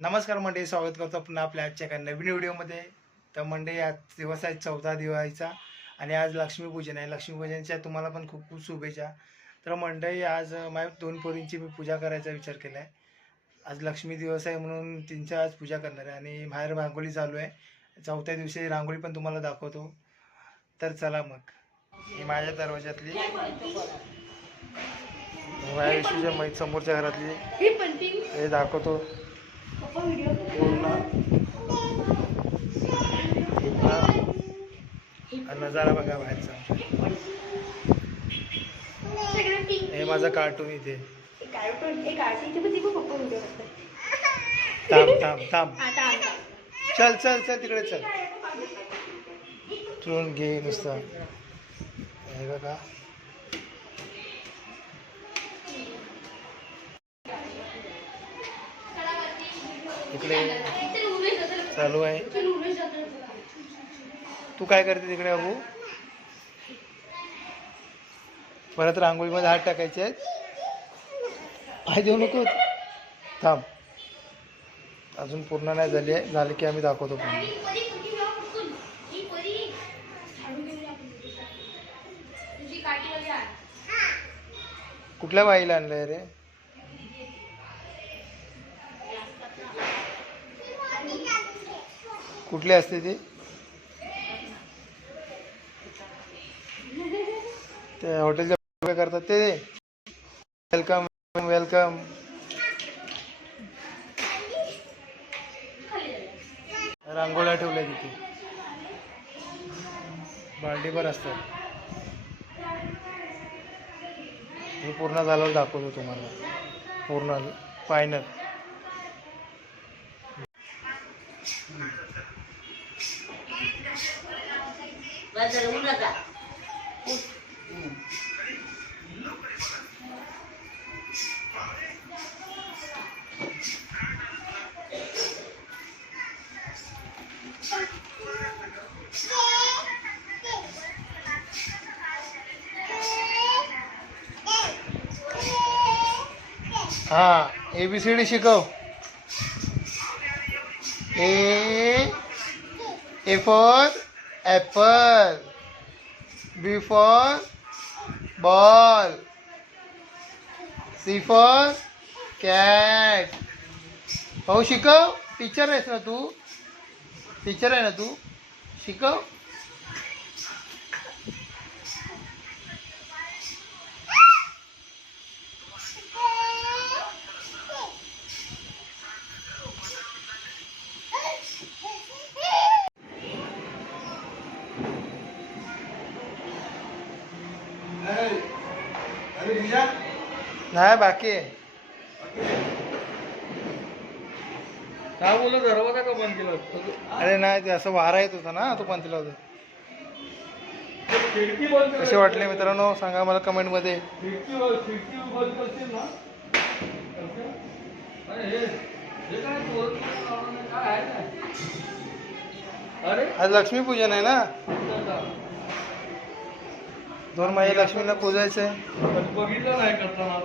नमस्कार मंडळी स्वागत करतो पुन्हा आपल्या आजच्या एका नवीन व्हिडिओमध्ये. तर मंडळी आज दिवस आहे चौथा दिवाळीचा आणि आज लक्ष्मीपूजन आहे. लक्ष्मीपूजनच्या तुम्हाला पण खूप खूप शुभेच्छा. तर मंडळी आज माझ्या दोन पोरींची मी पूजा करायचा विचार केला आहे आज लक्ष्मी दिवस आहे म्हणून त्यांची आज पूजा करणार आहे आणि बाहेर रांगोळी चालू आहे. चौथ्या दिवशी रांगोळी पण तुम्हाला दाखवतो. तर चला मग. ही माझ्या दरवाजातली माझ्या समोरच्या घरातली. हे दाखवतो. पूर्ण नजारा बघा बाहेरचा. हे माझं कार्टून इथे. थांब थांब थांब. चल चल चल तिकडे चल. ट्रोन घे नुसतं. हे बघा. इकडे चालू आहे. तू काय करते तिकडे अबू? परत रांगोळीमध्ये हात टाकायचे आहेत. देऊ नको. थांब. अजून पूर्ण नाही झाली आहे. झाली की आम्ही दाखवतो पूर्ण कुठल्या बाईला आणलंय रे? कुठली असते ती? ते हॉटेलच्या करतात ते. वेलकम वेलकम रांगोळ्या ठेवल्या तिथे. भांडीभर असतात. हे पूर्ण झाल्यावर दाखवतो तुम्हाला. पूर्ण फायनल हा ए बी सी डी शिकव. A A for apple B for ball C for cat भाऊ शिकव. टीचर आहेस ना तू? टीचर आहे ना तू? शिकव. नाही बाकी आहे. काय दरवाजा का बंद केला? अरे नाही ते असं वारा येत होता ना तो पण तिला होता. कसे वाटले मित्रांनो? सांगा मला कमेंटमध्ये. आज लक्ष्मीपूजन आहे ना? दोन महिने लक्ष्मीला पूजायचं. आहे बघितलं नाही करताना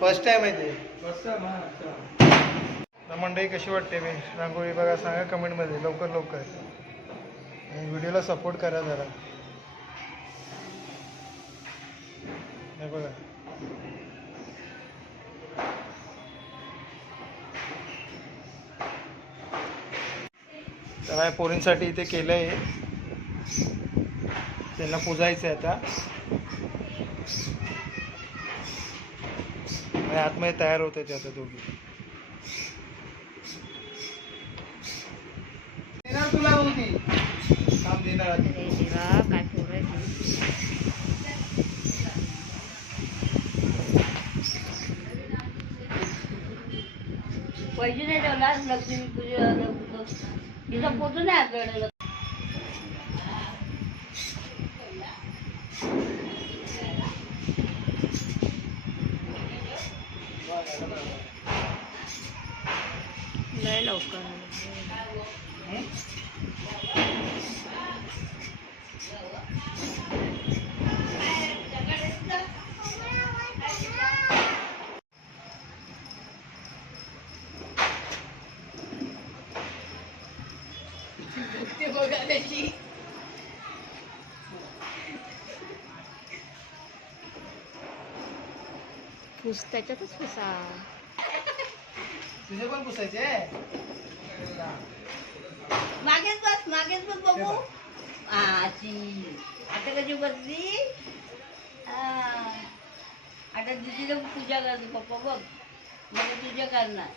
फर्स्ट टाइम आहे ते. कसं आहे अच्छा कशी वाटते मी? रांगोळी बघा सांगा कमेंटमध्ये. लवकर लवकर. आणि व्हिडिओला सपोर्ट करा जरा. हे बघा. तर पोरींसाठी इथे केलं आहे त्यांना पुजायचं आहे आता. आणि आतमध्ये तयार होते ते आता दोघी. देणार तुला होती काम देणार आधी. पैसे नाही ठेवला लक्ष्मी पूजा तिचा फोटो नाही आपल्याकडे. लय लवकर. त्याच्यातच फुसा तुझे पण पुसायचे? मागेच बस मागेच बस बघू. अशी आता कशी बसली? हा. आता दिदीला पूजा करते पप्पा बघ. मला पूजा करणार.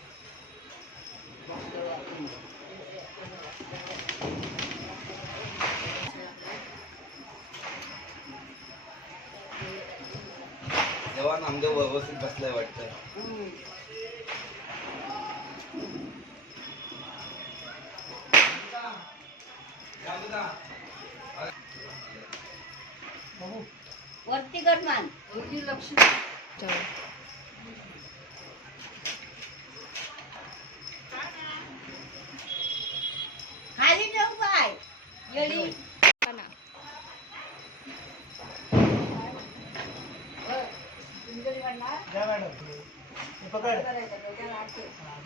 तेव्हा नामदेव व्यवस्थित बसलाय वाटतं. वरती कर मान. चल. खाली ठेव पाय येडी. हा ना. जा मॅडम. हे पकड.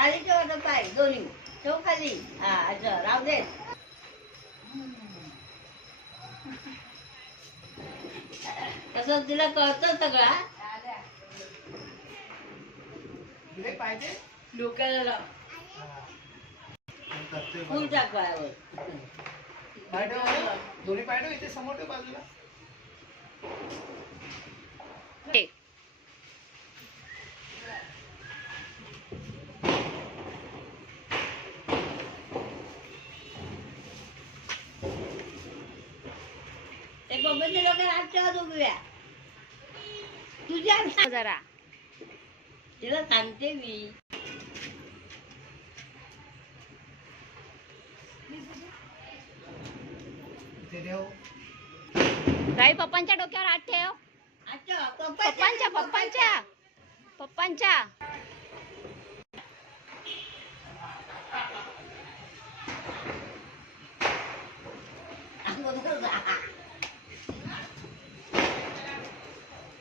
खाली ठेव आता पाय दोन्ही. ठेव खाली. हा असं राहू दे. तसं तिला कळतं सगळा पाहिजे डोक्याला फुल. टाक पायावर. दोन्ही पाय ठेव इथे समोर बाजूला. ते बघितले लोक हात ठेवा उभ्या तुझ्या जरा. तिला सांगते मी. राई पप्पांच्या डोक्यावर हात ठेव. पप्पांच्या पप्पांच्या पप्पांच्या.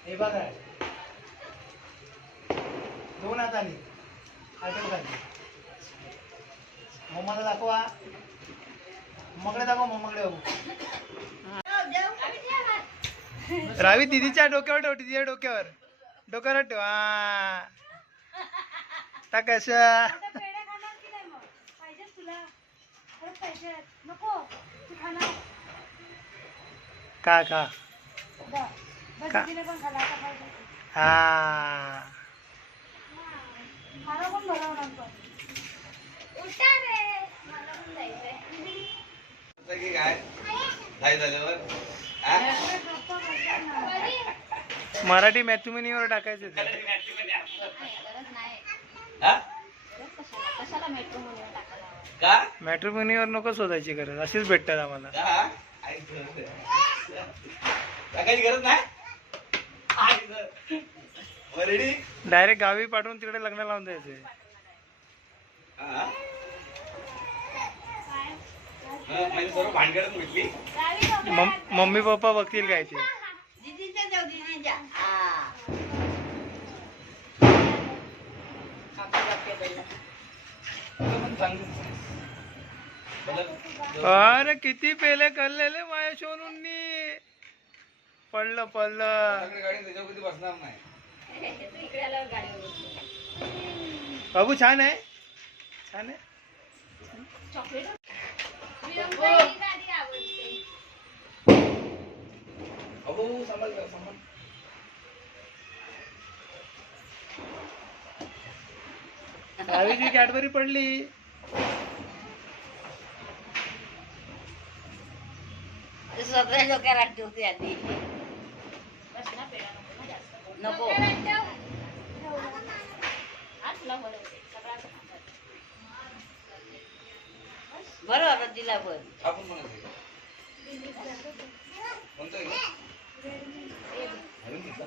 हे बघा. दोन हाताने. आठवत खाली. मम्माला दाखवा. मम्माकडे दाखवा मम्माकडे बघू. रावी दिदीच्या डोक्यावर ठेव दिदीच्या डोक्यावर. डोक्यावर ठेव ता कशा का का का हा? मराठी मॅथ्युमिनीवर टाकायचं. हा? का मॅट्रिमोनीवर नको शोधायची गरज अशीच भेटतात आम्हाला. टाकायची गरज नाही. डायरेक्ट गावी पाठवून तिकडे लग्न लावून द्यायचे. हा? हा, मम्मी पप्पा बघतील काय ते. अरे किती पेले कळलेले माझ्या शोनूंनी पडलं पडलं. बसणार नाही. तू इकडे आल्यावर गाडीवर बसतो. बाबू छान आहे? छान आहे? अहो सांभाळ जरा, सांभाळ. रावीची कॅडबरी पडली. ते सगळ्या डोक्याला ठेवते आधी. नको बरं वाटत तिला पण आपण म्हणायचं कोणतं आहे गं? घालून घेतला?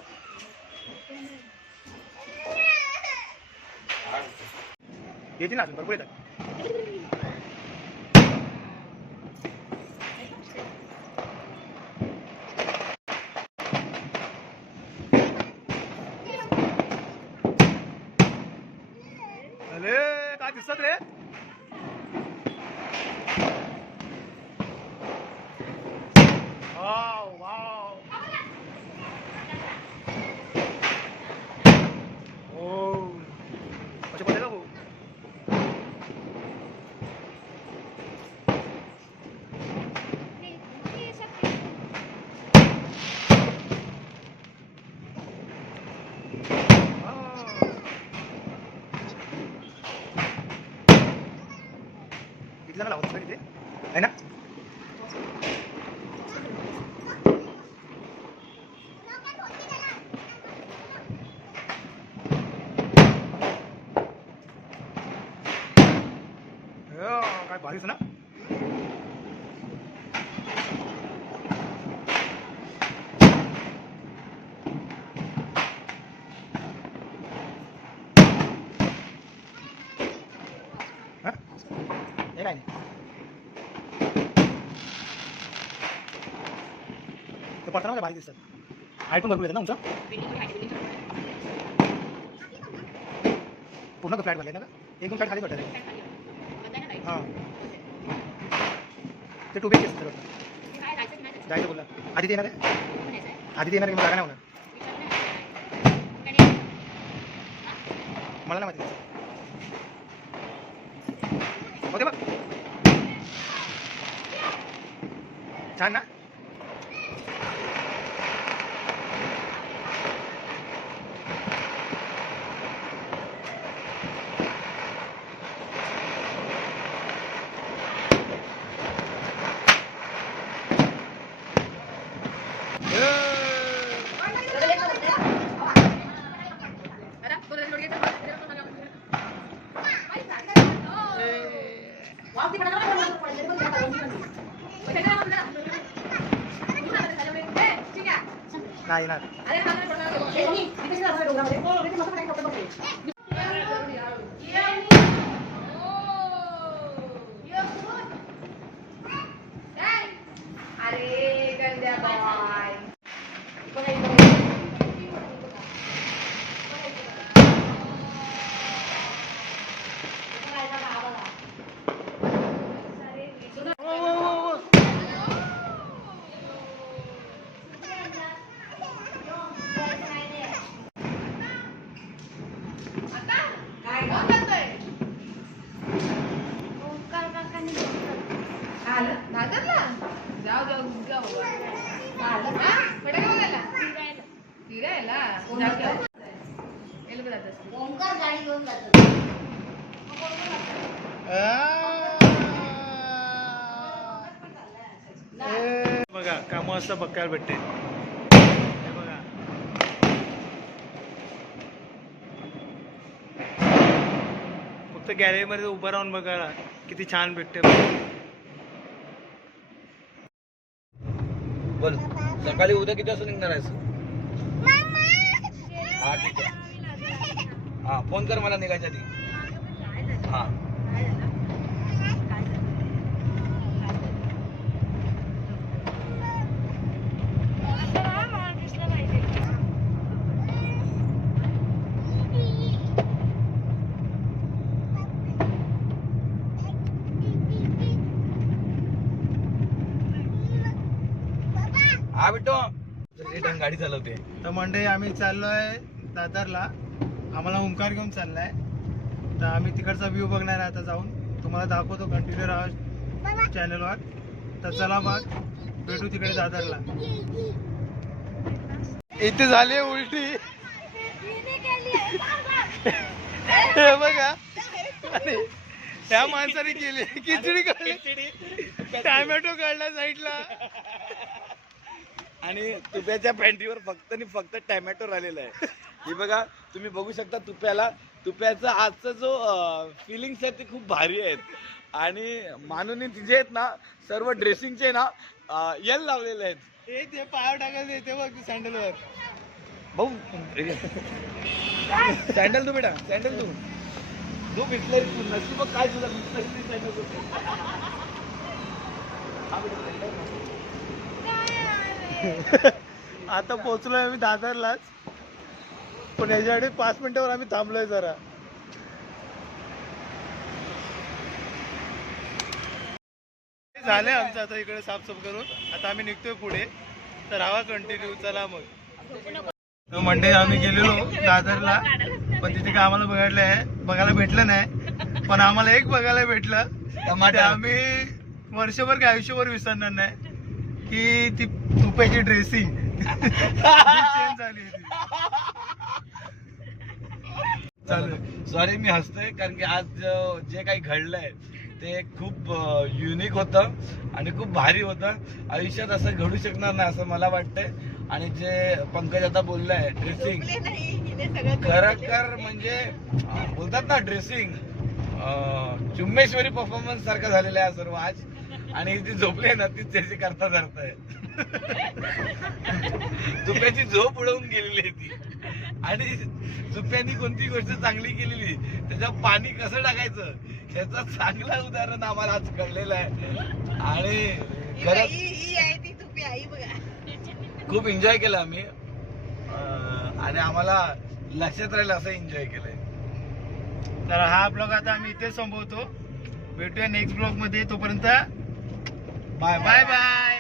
आठ. येते ना अजून भरपूर येतात अरे काय दिसत रे वाव वाव ओ अच्छा पडले का भाऊ किती जण लावत तिथे आहे ना हो, काय भारीच ना हा? हे काय नाही ते पडताना काय भारी दिसतात हाईट पण भरपूर येतं ना उंच पूर्ण फ्लॅट भरले ना का एक दोन फ्लॅट खाली पडतात हां. ते टू बी एच के जायचं बोला आधी येणार आहे? आधी येणार आहे, मग जागा नाही होणार? मला नाही माहिती ओके बघ. छान ना? नाही येणार हो, हो, हो, हो. ओंकार गाडी घेऊन जातो. ए, बघा काम असं बघायला भेटते हे बघा फक्त गॅलरीमध्ये उभं राहून बघा किती छान भेटते बोल सकाळी उद्या किती वाजता निघणार आहेस? हा ठीक आहे. हा फोन कर मला निघायच्या आधी. हा. हा रिटर्न गाडी चालवते. तर मंडळी आम्ही चाललोय दादरला. आम्हाला ओंकार घेऊन चाललाय. तर आम्ही तिकडचा व्ह्यू बघणार आहे आता जाऊन. तुम्हाला दाखवतो कंटिन्यू राहा चॅनलवर तर चला मग भेटू तिकडे दादरला. इथे झाली उलटी. हे बघा. त्या माणसाने केली खिचडी काढली. टॅमॅटो काढला साईडला. आणि तुप्याच्या पॅन्टीवर फक्त आणि फक्त टॅमॅटो राहिलेला आहे. हे बघा तुम्ही बघू शकता तुप्याला. तुप्याचा आजचा जो फिलिंग्स आहेत ते खूप भारी आहेत. आणि मानुनी तिचे आहेत ना सर्व ड्रेसिंगचे ना यल लावलेले आहेत. हे ते पायावर टाकायला येते बघ सँडलवर भाऊ सँडल तू बेटा सँडल तू. तू बिसलेरी तू नशीब काय तुझा सँडल आता पोहोचलोय आम्ही दादरलाच. पण याच्यासाठी पाच मिनिटावर आम्ही थांबलोय जरा. झाले आमचं आता इकडे साफसफ करून. आता आम्ही निघतोय पुढे. तर हवा कंटिन्यू चला मग. मंडे आम्ही गेलेलो दादरला. पण तिथे काय आम्हाला बघायला बघायला भेटलं नाही. पण आम्हाला एक बघायला भेटलं. आम्ही वर्षभर काय आयुष्यभर विसरणार नाही. की ती तुप्याची ड्रेसिंग चेंज झाली होती. चालेल. सॉरी मी हसतोय कारण की आज जे काही घडलंय ते खूप युनिक होतं आणि खूप भारी होतं. आयुष्यात असं घडू शकणार नाही असं मला वाटतंय. आणि जे पंकज आता बोललाय ड्रेसिंग खरं म्हणजे अं, बोलतात ना ड्रेसिंग चुम्मेश्वरी परफॉर्मन्स सारखा झालेला आहे सर्व आज. आणि जी झोपले ना तीच त्याची करता धरताय चुप्याची झोप उडवून गेलेली आहे ती. आणि चुप्यानी कोणती गोष्ट चांगली केलेली? त्याच्यात पाणी कसं टाकायचं? ह्याचं चांगलं उदाहरण आम्हाला आज कळलेलं आहे. आणि खूप एन्जॉय केलं आम्ही. आणि आम्हाला लक्षात राहील असं एन्जॉय केलंय. तर हा ब्लॉग आता आम्ही इथे संपवतो भेटूया नेक्स्ट ब्लॉगमध्ये. तोपर्यंत 拜拜。